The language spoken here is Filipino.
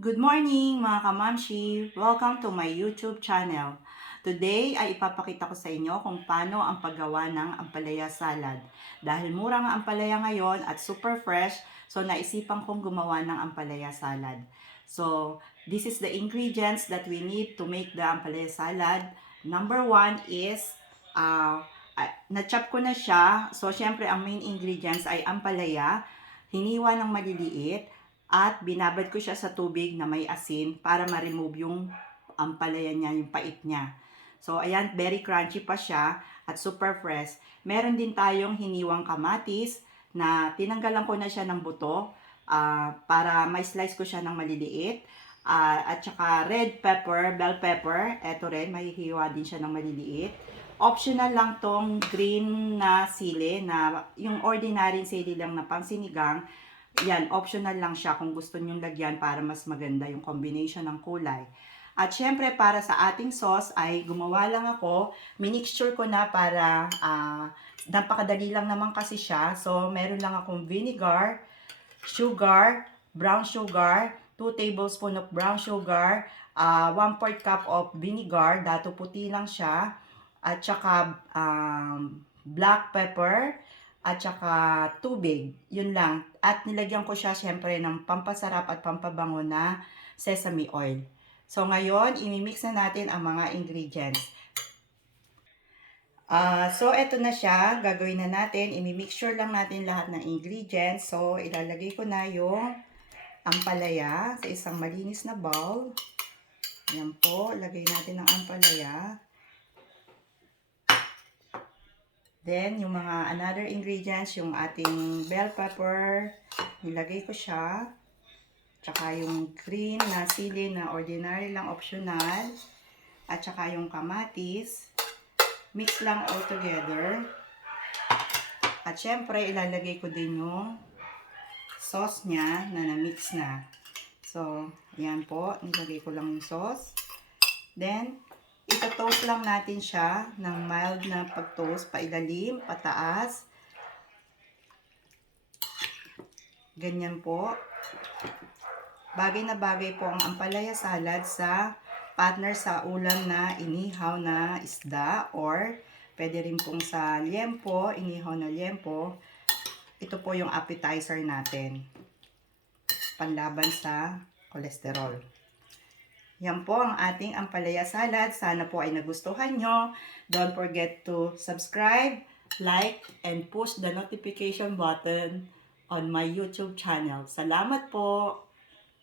Good morning mga kamamshi! Welcome to my YouTube channel. Today ay ipapakita ko sa inyo kung paano ang paggawa ng ampalaya salad. Dahil mura ang ampalaya ngayon at super fresh, so naisipan kong gumawa ng ampalaya salad. So, this is the ingredients that we need to make the ampalaya salad. Number one is, na-chop ko na siya. So, syempre ang main ingredients ay ampalaya, hiniwa ng maliliit, at binabad ko siya sa tubig na may asin para ma-remove yung ampalaya niya, yung pait niya. So, ayan, very crunchy pa siya at super fresh. Meron din tayong hiniwang kamatis na tinanggalan ko na siya ng buto para may slice ko siya ng maliliit. At saka red pepper, bell pepper, eto rin, mahihiwa din siya ng maliliit. Optional lang tong green na sili na yung ordinary sili lang na pangsinigang. Yan, optional lang siya kung gusto nyong lagyan para mas maganda yung combination ng kulay. At syempre, para sa ating sauce ay gumawa lang ako. Minixture ko na para napakadali lang naman kasi siya. So, meron lang akong vinegar, sugar, brown sugar, 2 tablespoon of brown sugar, 1/4 cup of vinegar, dato puti lang siya, at saka black pepper, at saka tubig. Yun lang. At nilagyan ko siya syempre ng pampasarap at pampabango na sesame oil. So ngayon, imimix na natin ang mga ingredients. So eto na siya. Gagawin na natin. Imimixture lang natin lahat ng ingredients. So ilalagay ko na yung ampalaya sa isang malinis na bowl. Yan po. Lagay natin ang ampalaya. Then, yung mga another ingredients, yung ating bell pepper, nilagay ko siya. Tsaka yung green na sili na ordinary lang, optional. At tsaka yung kamatis. Mix lang all together. At syempre, ilalagay ko din yung sauce niya na na-mix na. So, ayan po. Nilagay ko lang yung sauce. Then, ito-toast lang natin siya ng mild na pag-toast, pailalim, pataas. Ganyan po. Bagay na bagay po ang ampalaya salad sa partner sa ulam na inihaw na isda or pwede rin pong sa liempo, inihaw na liempo. Ito po yung appetizer natin. Panlaban sa kolesterol. Yan po ang ating ampalaya salad. Sana po ay nagustuhan nyo. Don't forget to subscribe, like, and push the notification button on my YouTube channel. Salamat po!